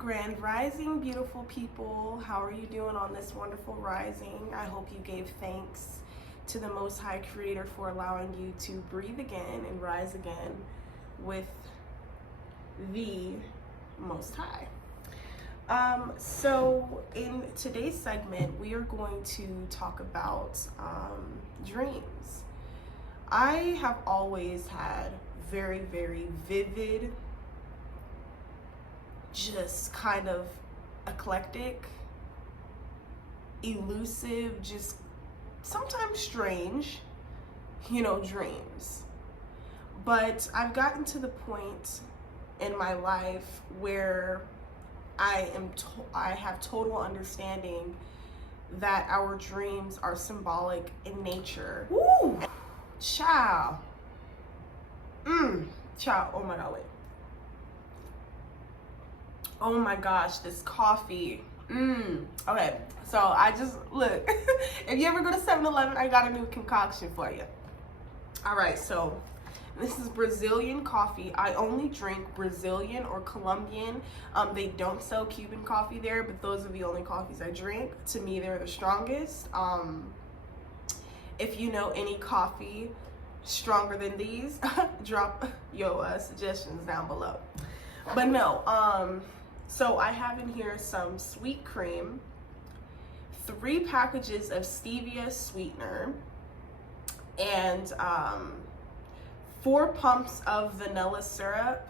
Grand Rising, beautiful people. How are you doing on this wonderful rising? I hope you gave thanks to the Most High Creator for allowing you to breathe again and rise again with the Most High. So in today's segment, we are going to talk about dreams. I have always had very, very vivid, just kind of eclectic, elusive, just sometimes strange, dreams. But I've gotten to the point in my life where I have total understanding that our dreams are symbolic in nature. Woo! Child. Child. Oh my God, wait. Oh my gosh, this coffee. Okay, so I just, look, if you ever go to 7-Eleven, I got a new concoction for you. All right, so this is Brazilian coffee. I only drink Brazilian or Colombian. They don't sell Cuban coffee there, but those are the only coffees I drink. To me, they're the strongest. If you know any coffee stronger than these, drop your suggestions down below. But no, so I have in here some sweet cream, 3 packages of stevia sweetener, and 4 pumps of vanilla syrup,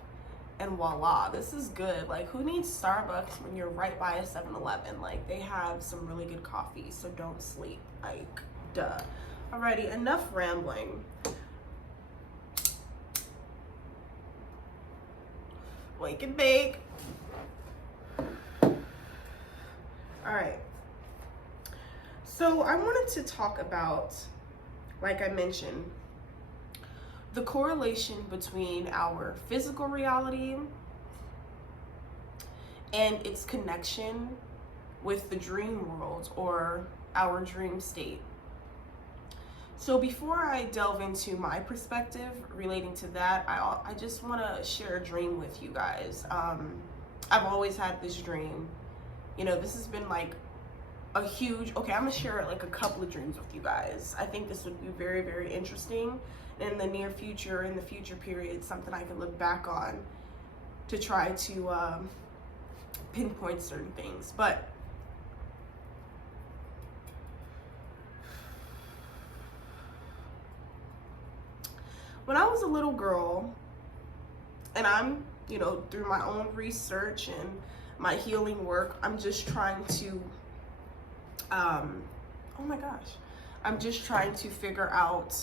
and voila, this is good. Like, who needs Starbucks when you're right by a 7-Eleven? Like, they have some really good coffee, so don't sleep. Like, duh. Alrighty, enough rambling. Wake and bake. All right. So I wanted to talk about, like I mentioned, the correlation between our physical reality and its connection with the dream world or our dream state. So before I delve into my perspective relating to that, I just want to share a dream with you guys. I've always had this dream. This has been like a huge, okay, I'm gonna share like a couple of dreams with you guys. I think this would be very, very interesting in the near future, in the future period, something I can look back on to try to pinpoint certain things. But when I was a little girl, and I'm, through my own research and my healing work, I'm just trying to, oh my gosh, I'm just trying to figure out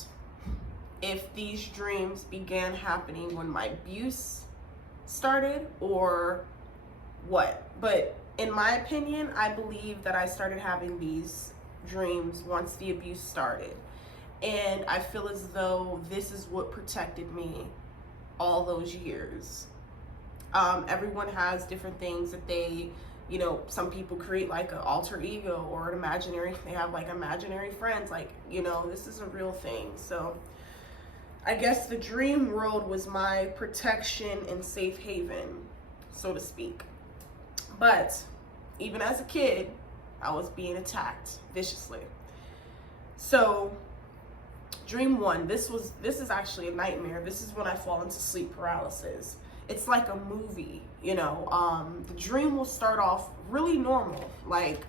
if these dreams began happening when my abuse started or what. But in my opinion, I believe that I started having these dreams once the abuse started. And I feel as though this is what protected me all those years. Everyone has different things that they, some people create like an alter ego or an imaginary, they have like imaginary friends, like, this is a real thing. So I guess the dream world was my protection and safe haven, so to speak. But even as a kid, I was being attacked viciously. So dream 1, this is actually a nightmare. This is when I fall into sleep paralysis. It's like a movie, the dream will start off really normal. Like,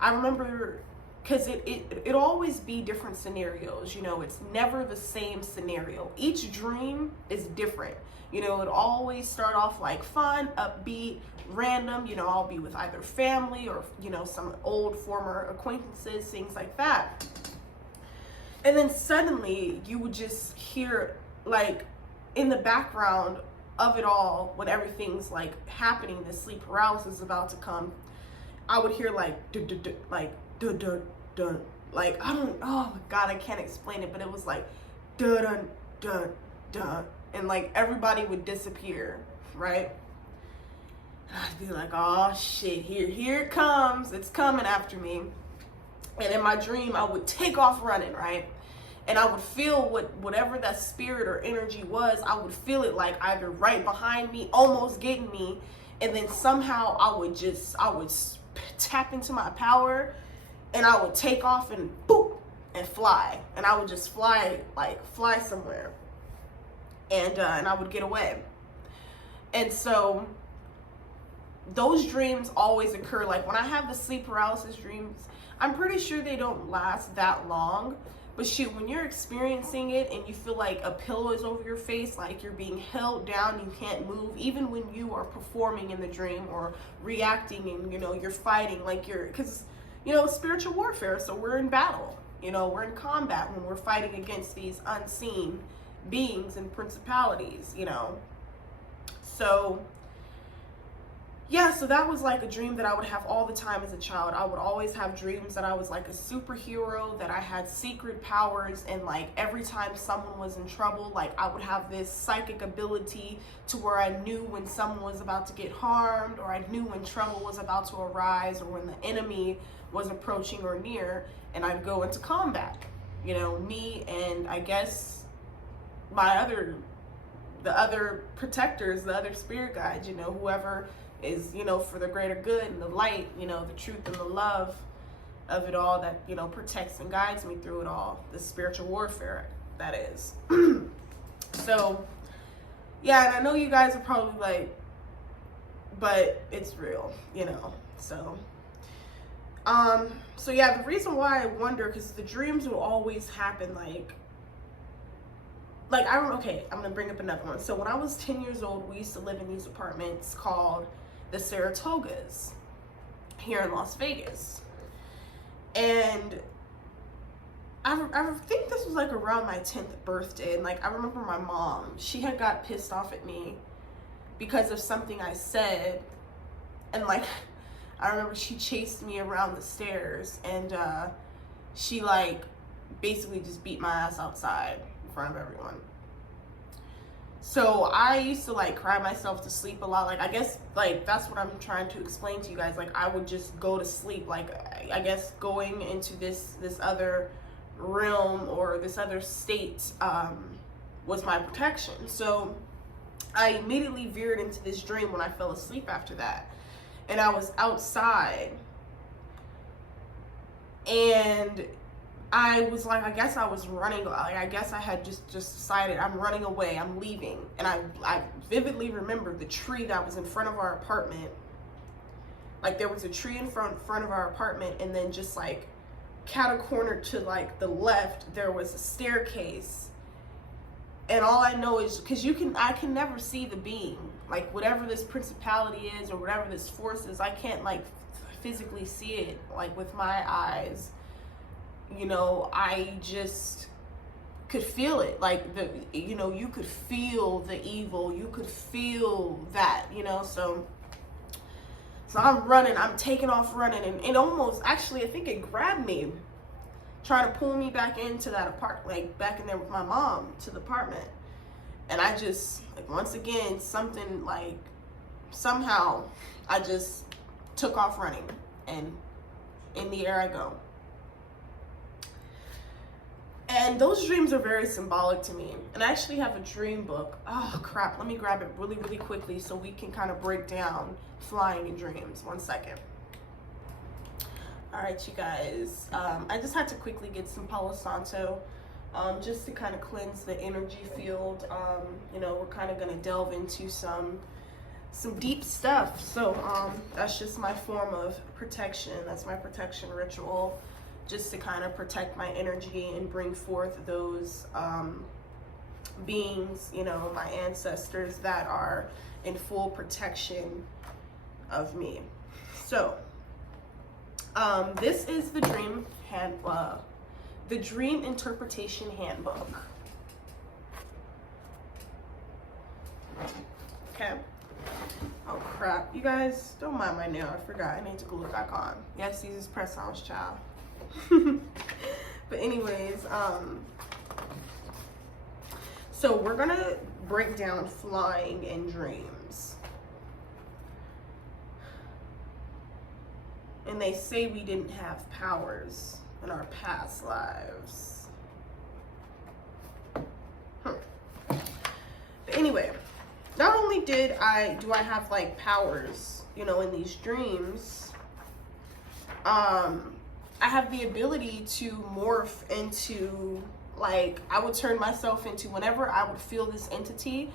I remember, because it always be different scenarios, it's never the same scenario. Each dream is different. It always start off like fun, upbeat, random, I'll be with either family or, some old former acquaintances, things like that. And then suddenly you would just hear, like, in the background of it all, when everything's like happening, this sleep paralysis is about to come, I would hear like like like, I don't, oh my God, I can't explain it, but it was like dun dun dun, and like everybody would disappear, right? And I'd be like, oh shit, here it comes, it's coming after me. And in my dream, I would take off running, right? And I would feel whatever that spirit or energy was, I would feel it like either right behind me, almost getting me, and then somehow I would tap into my power, and I would take off and boop and fly, and I would just fly somewhere, and I would get away. And so those dreams always occur. Like when I have the sleep paralysis dreams, I'm pretty sure they don't last that long. But shoot, when you're experiencing it and you feel like a pillow is over your face, like you're being held down, you can't move, even when you are performing in the dream or reacting and, you're fighting, like because, spiritual warfare, so we're in battle, we're in combat when we're fighting against these unseen beings and principalities, So, yeah, so that was like a dream that I would have all the time as a child. I would always have dreams that I was like a superhero, that I had secret powers, and like every time someone was in trouble, like I would have this psychic ability to where I knew when someone was about to get harmed, or I knew when trouble was about to arise, or when the enemy was approaching or near, and I'd go into combat. Me and I guess the other protectors, the other spirit guides, whoever is, for the greater good and the light, the truth and the love of it all that, protects and guides me through it all, the spiritual warfare, that is. So, yeah, and I know you guys are probably like, but it's real, so. So yeah, the reason why I wonder, because the dreams will always happen, okay, I'm gonna bring up another one. So when I was 10 years old, we used to live in these apartments called the Saratogas here in Las Vegas. And I think this was like around my 10th birthday. And I remember my mom, she had got pissed off at me because of something I said. And I remember she chased me around the stairs, and she basically just beat my ass outside in front of everyone. So I used to cry myself to sleep a lot. I guess that's what I'm trying to explain to you guys. I would just go to sleep. I guess going into this other realm or this other state was my protection. So I immediately veered into this dream when I fell asleep after that. And I was outside, and I was I guess I was running. I guess I had just decided I'm running away, I'm leaving. And I vividly remember the tree that was in front of our apartment. There was a tree in front of our apartment, and then just catty-corner to the left, there was a staircase. And all I know is, because I can never see the being, whatever this principality is or whatever this force is, I can't physically see it with my eyes. I just could feel it. You could feel the evil. You could feel that, so I'm running. I'm taking off running. And it almost, actually, I think it grabbed me, trying to pull me back into that apartment, back in there with my mom to the apartment. And I just, once again, something somehow I just took off running, and in the air I go. And those dreams are very symbolic to me. And I actually have a dream book. Oh crap, let me grab it really, really quickly so we can kind of break down flying in dreams. 1 second. All right, you guys, I just had to quickly get some Palo Santo, just to kind of cleanse the energy field. We're kind of gonna delve into some deep stuff. So that's just my form of protection. That's my protection ritual, just to kind of protect my energy and bring forth those beings, my ancestors that are in full protection of me. So this is the Dream Interpretation Handbook. Okay. Oh crap, you guys, don't mind my nail. I forgot. I need to glue it back on. Yes, these is press-ons, child. But anyways, so we're gonna break down flying in dreams. And they say we didn't have powers in our past lives. But anyway, not only do I have like powers, you know, in these dreams? I have the ability to morph into, like, I would turn myself into, whenever I would feel this entity,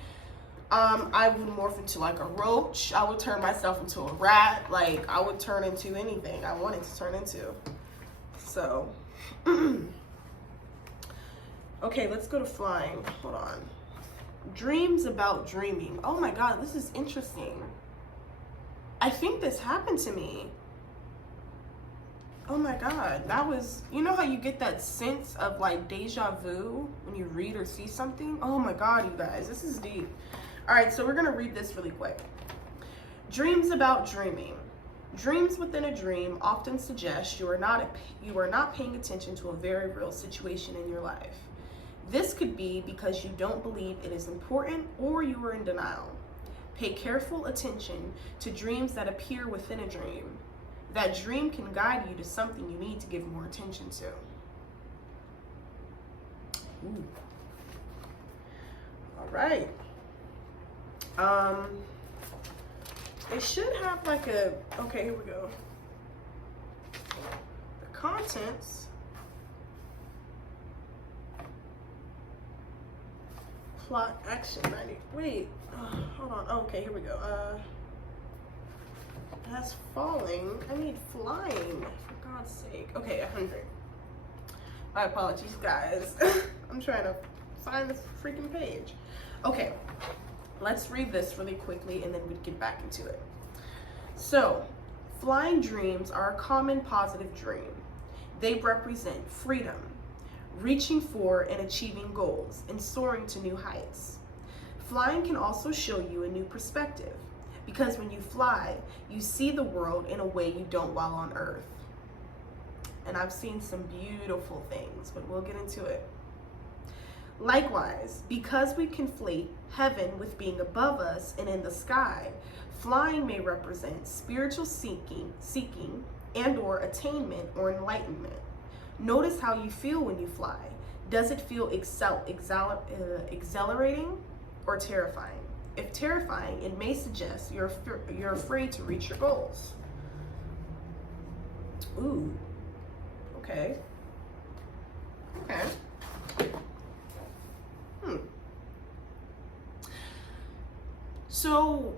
I would morph into like a roach. I would turn myself into a rat. Like, I would turn into anything I wanted to turn into. So, okay, let's go to flying. Hold on. Dreams about dreaming. Oh my God, this is interesting. I think this happened to me. Oh my God, that was, you know how you get that sense of like deja vu when you read or see something? Oh my God, you guys, this is deep. All right, so we're gonna read this really quick. Dreams about dreaming. Dreams within a dream often suggest you are not paying attention to a very real situation in your life. This could be because you don't believe it is important or you are in denial. Pay careful attention to dreams that appear within a dream. That dream can guide you to something you need to give more attention to. Ooh. All right. They should have like a, okay, here we go. The contents. Plot, action, 90. Wait, hold on. Oh, okay, here we go. That's falling. I need flying, for God's sake. Okay, 100. My apologies, guys. I'm trying to find this freaking page. Okay, let's read this really quickly and then we get back into it. So, flying dreams are a common positive dream. They represent freedom, reaching for and achieving goals, and soaring to new heights. Flying can also show you a new perspective, because when you fly, you see the world in a way you don't while on Earth. And I've seen some beautiful things, but we'll get into it. Likewise, because we conflate heaven with being above us and in the sky, flying may represent spiritual seeking and or attainment or enlightenment. Notice how you feel when you fly. Does it feel exhilarating or terrifying? If terrifying, it may suggest you're afraid to reach your goals. Ooh, okay. Okay. So,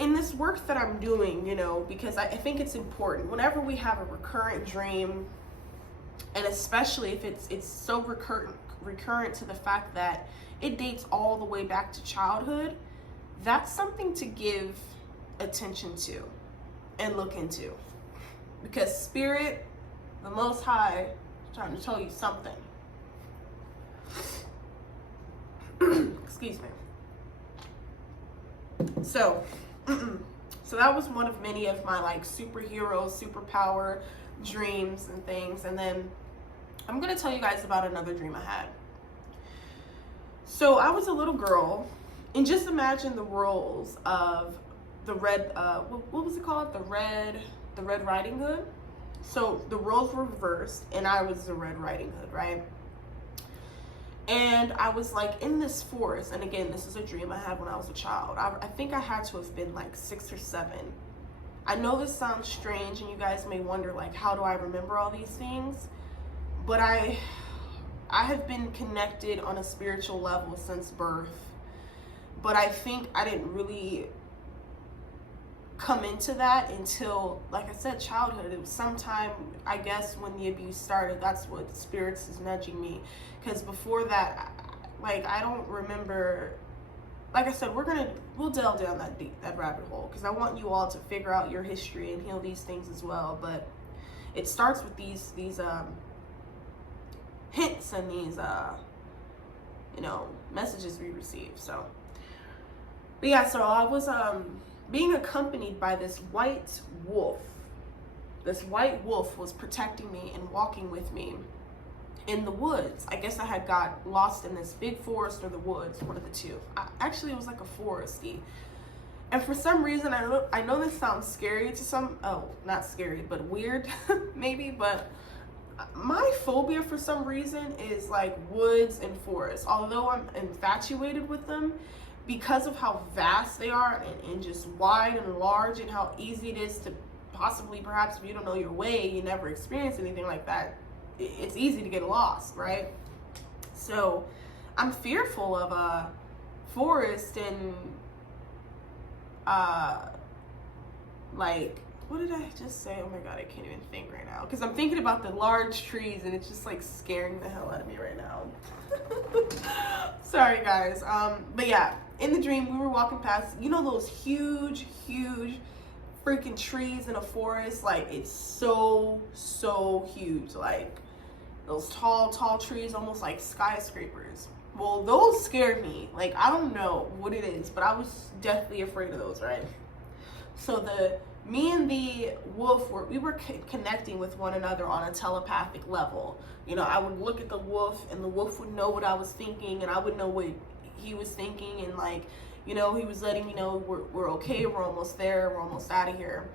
in this work that I'm doing, you know, because I think it's important, whenever we have a recurrent dream, and especially if it's so recurrent to the fact that it dates all the way back to childhood, that's something to give attention to and look into. Because Spirit, the Most High, is trying to tell you something. Excuse me. So that was one of many of my like superhero, superpower dreams and things. And then I'm gonna tell you guys about another dream I had. So I was a little girl, and just imagine the roles of the red, what was it called? The Red Riding Hood. So the roles were reversed, and I was the Red Riding Hood, right? And I was like in this forest, and again, this is a dream I had when I was a child. I think I had to have been like 6 or 7. I know this sounds strange, and you guys may wonder, like, how do I remember all these things? But I have been connected on a spiritual level since birth. But I think I didn't really come into that until, like I said, childhood. It was sometime, I guess, when the abuse started. That's what spirits is nudging me. Because before that, like, I don't remember. Like I said, we'll delve down that rabbit hole, because I want you all to figure out your history and heal these things as well. But it starts with these hints and these messages we receive. So, but yeah, so I was being accompanied by this white wolf. This white wolf was protecting me and walking with me in the woods. I guess I had got lost in this big forest or the woods, one of the two. Actually, it was like a foresty. And for some reason, I know this sounds scary to some, not scary, but weird, maybe, but my phobia for some reason is like woods and forests. Although I'm infatuated with them, because of how vast they are and just wide and large, and how easy it is to possibly, perhaps if you don't know your way, you never experienced anything like that, it's easy to get lost, right? So I'm fearful of a forest and like, what did I just say? Oh my god, I can't even think right now, because I'm thinking about the large trees and it's just like scaring the hell out of me right now. Sorry guys. But yeah, in the dream we were walking past, you know, those huge freaking trees in a forest. Like, it's so huge, like those tall trees, almost like skyscrapers. Well, those scared me. Like, I don't know what it is, but I was deathly afraid of those, right? So me and the wolf we were connecting with one another on a telepathic level. You know, I would look at the wolf and the wolf would know what I was thinking, and I would know what he was thinking, and like, you know, he was letting me know we're okay, we're almost there, we're almost out of here.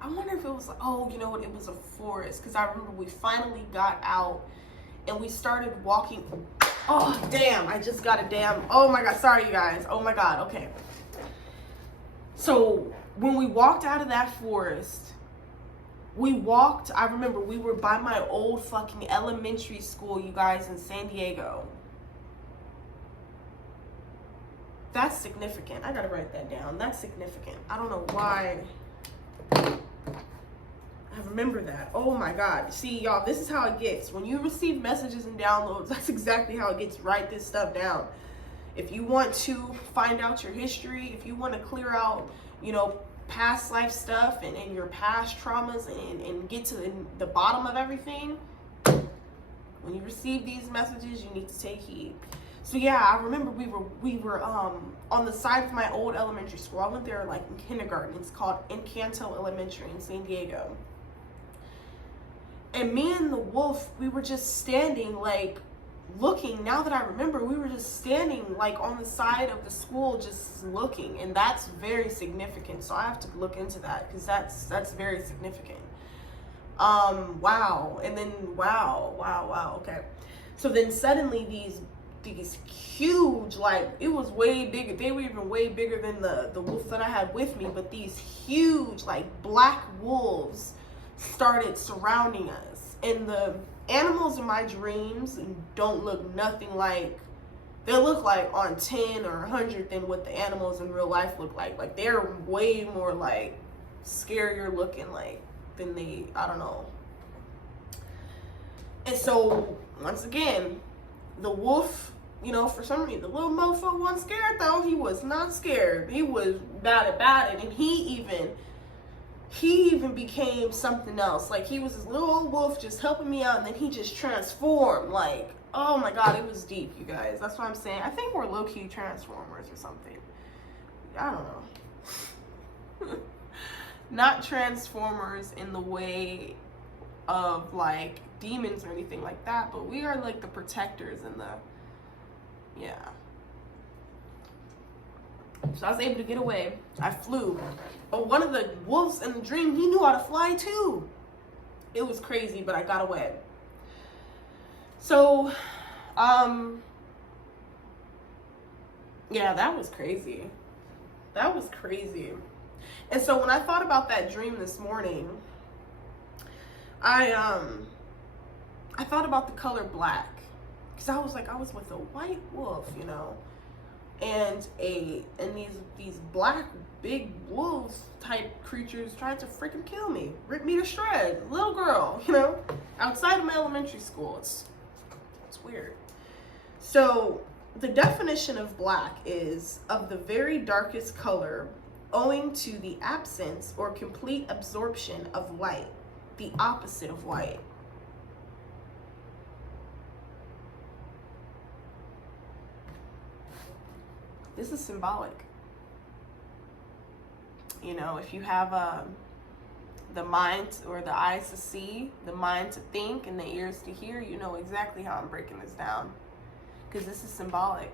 I wonder if it was like, oh, you know what, it was a forest, because I remember we finally got out and we started walking. Oh damn, I just got a damn, oh my god, sorry you guys, oh my god. Okay, so when we walked out of that forest, I remember we were by my old fucking elementary school, you guys, in San Diego. That's significant. I gotta write that down. That's significant. I don't know why I remember that. Oh my god. See, y'all, this is how it gets. When you receive messages and downloads, that's exactly how it gets. Write this stuff down. If you want to find out your history, if you want to clear out, you know, past life stuff and your past traumas and get to the bottom of everything, when you receive these messages, you need to take heed. So yeah, I remember we were on the side of my old elementary school. I went there like in kindergarten. It's called Encanto Elementary in San Diego. And me and the wolf, we were just standing, like, looking. Now that I remember, we were just standing like on the side of the school just looking, and that's very significant. So I have to look into that, because that's very significant. Wow. And then wow, okay. So then suddenly these huge, like, it was way bigger, they were even way bigger than the wolf that I had with me, but these huge, like, black wolves started surrounding us. And the animals in my dreams don't look nothing like, they look like on 10 or 100 than what the animals in real life look like. Like, they're way more like scarier looking, like, than they, I don't know. And so once again, the wolf, you know, for some reason, the little mofo wasn't scared though. He was not scared. He was about it, and he even became something else. Like, he was this little old wolf just helping me out, and then he just transformed. Like, oh my god, it was deep, you guys. That's what I'm saying. I think we're low-key Transformers or something. I don't know. Not Transformers in the way of like demons or anything like that, but we are like the protectors and the, yeah. So I was able to get away. I flew. But one of the wolves in the dream, he knew how to fly too. It was crazy, but I got away. So, yeah, that was crazy. That was crazy. And so when I thought about that dream this morning, I thought about the color black, because I was like, I was with a white wolf, you know, and these black big wolves type creatures tried to freaking kill me, rip me to shreds, little girl, you know, outside of my elementary school. It's weird. So the definition of black is of the very darkest color, owing to the absence or complete absorption of light, the opposite of white. This is symbolic. You know, if you have the mind or the eyes to see, the mind to think, and the ears to hear, you know exactly how I'm breaking this down, because this is symbolic.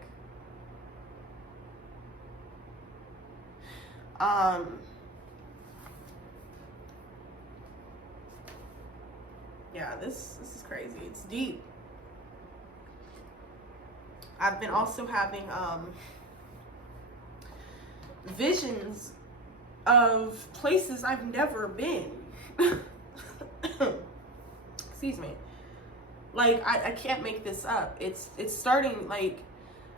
Yeah, this is crazy. It's deep. I've been also having visions of places I've never been. Excuse me. Like, I can't make this up. It's starting, like,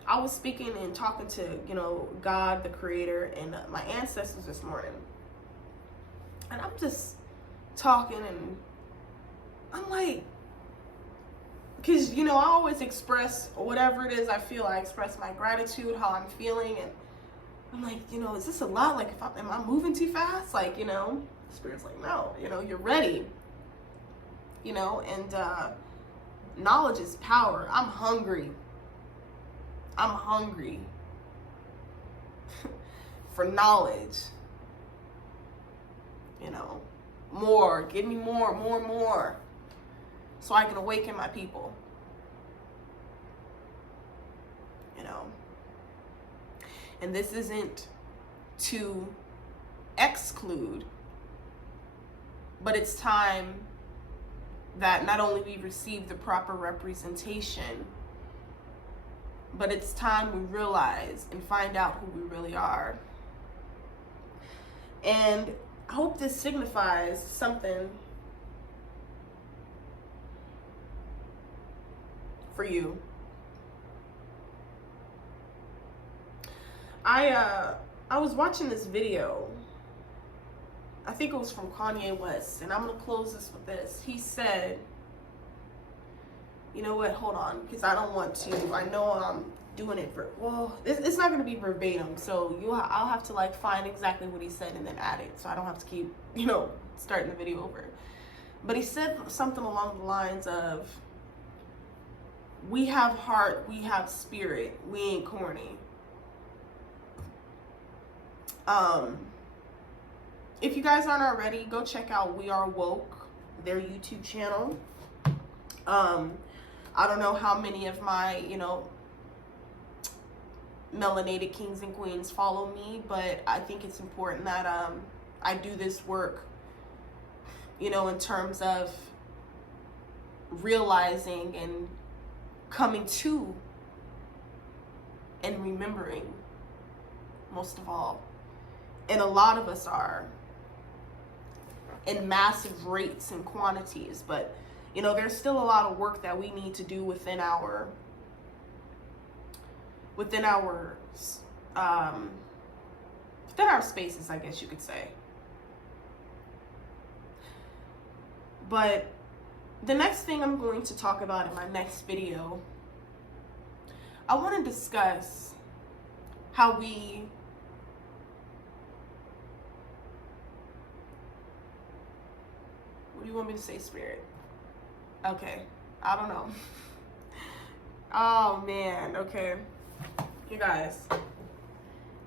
I was speaking and talking to, you know, God, the creator, and my ancestors this morning. And I'm just talking, and I'm like, because, you know, I always express whatever it is I feel. I express my gratitude, how I'm feeling, and I'm like, you know, is this a lot? Like, am I moving too fast? Like, you know, Spirit's like, no, you know, you're ready. You know, and knowledge is power. I'm hungry. I'm hungry for knowledge. You know, more. Give me more. So I can awaken my people. You know. And this isn't to exclude, but it's time that not only we receive the proper representation, but it's time we realize and find out who we really are. And I hope this signifies something for you. I was watching this video. I think it was from Kanye West, and I'm going to close this with this. He said, you know what, hold on, because I don't want to, I know I'm doing it for, well, it's not going to be verbatim, so I'll have to, like, find exactly what he said and then add it, so I don't have to keep, you know, starting the video over. But he said something along the lines of, we have heart, we have spirit, we ain't corny. If you guys aren't already, go check out We Are Woke, their YouTube channel. I don't know how many of my, you know, melanated kings and queens follow me, but I think it's important that I do this work, you know, in terms of realizing and coming to and remembering, most of all. And a lot of us are in massive rates and quantities, but you know, there's still a lot of work that we need to do within our spaces, I guess you could say. But the next thing I'm going to talk about in my next video, I want to discuss how we what do you want me to say, Spirit? Okay, I don't know. Oh man, okay. You guys,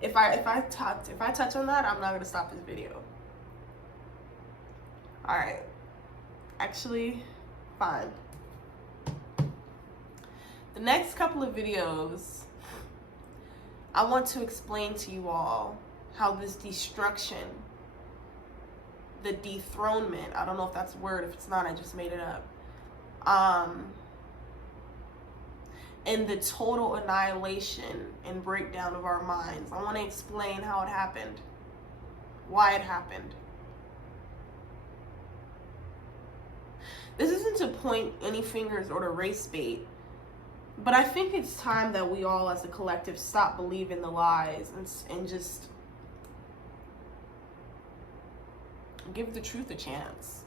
if I touch on that, I'm not gonna stop this video. All right, actually, fine. The next couple of videos, I want to explain to you all how this destruction, the dethronement, I don't know if that's a word. If it's not, I just made it up. And the total annihilation and breakdown of our minds. I want to explain how it happened, why it happened. This isn't to point any fingers or to race bait, but I think it's time that we all as a collective stop believing the lies and just give the truth a chance.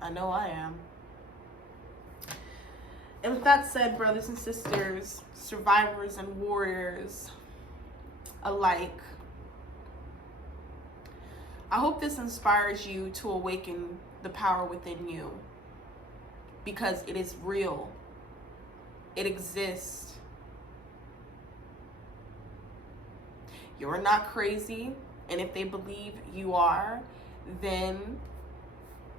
I know I am. And with that said, brothers and sisters, survivors and warriors alike, I hope this inspires you to awaken the power within you, because it is real. It exists. You're not crazy, and if they believe you are, then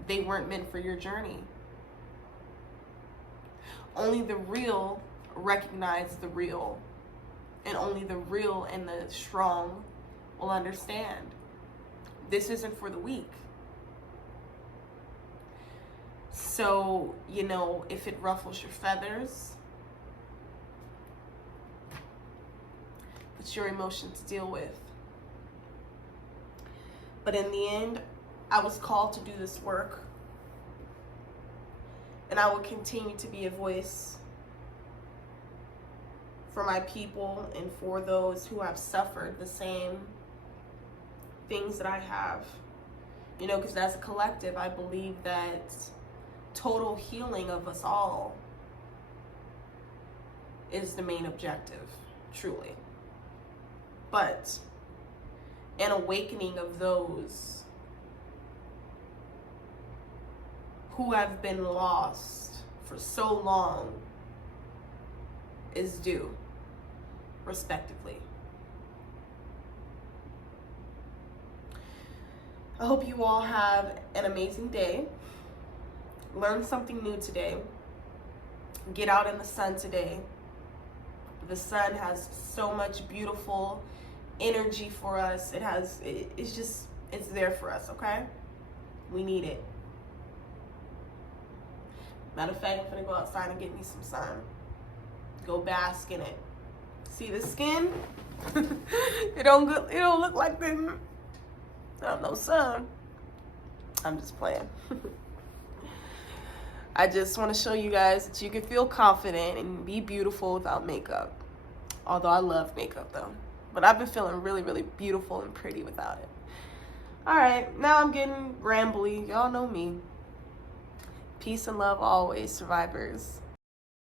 they weren't meant for your journey. Only the real recognize the real, and only the real and the strong will understand. This isn't for the weak. So, you know, if it ruffles your feathers, It's your emotion to deal with. But in the end, I was called to do this work. And I will continue to be a voice for my people and for those who have suffered the same things that I have. You know, because as a collective, I believe that total healing of us all is the main objective, truly. But an awakening of those who have been lost for so long is due, respectively. I hope you all have an amazing day. Learn something new today. Get out in the sun today. The sun has so much beautiful energy for us. It's there for us, okay? We need it. Matter of fact, I'm gonna go outside and get me some sun. Go bask in it. See the skin? it don't look like the no sun. I'm just playing. I just want to show you guys that you can feel confident and be beautiful without makeup. Although I love makeup though. But I've been feeling really, really beautiful and pretty without it. Alright, now I'm getting rambly. Y'all know me. Peace and love always, survivors.